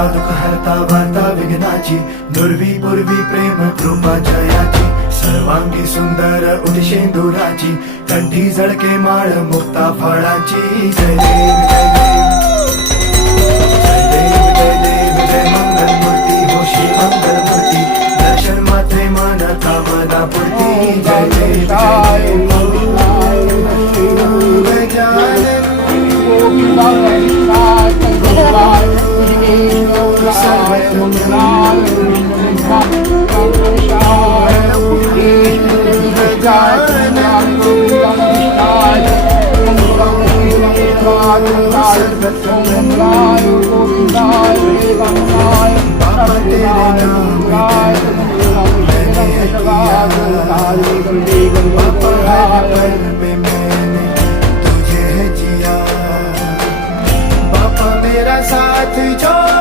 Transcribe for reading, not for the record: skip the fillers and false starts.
हरता दुःख हरता वार्ता विघ्नाची, नुरवी पूर्वी प्रेम कृपा जयाची, सर्वांगी सुंदर उदिशेंदुराची, कंठी झळके माळ मुक्ता फळाची. जय देव जय देव जय देव जय देव जय मंगल मूर्ती हो श्री मंगल मूर्ती, दर्शन मात्रे मन कामना पूर्ती. जय देव जय देव गजानन बाबा तेरे नाम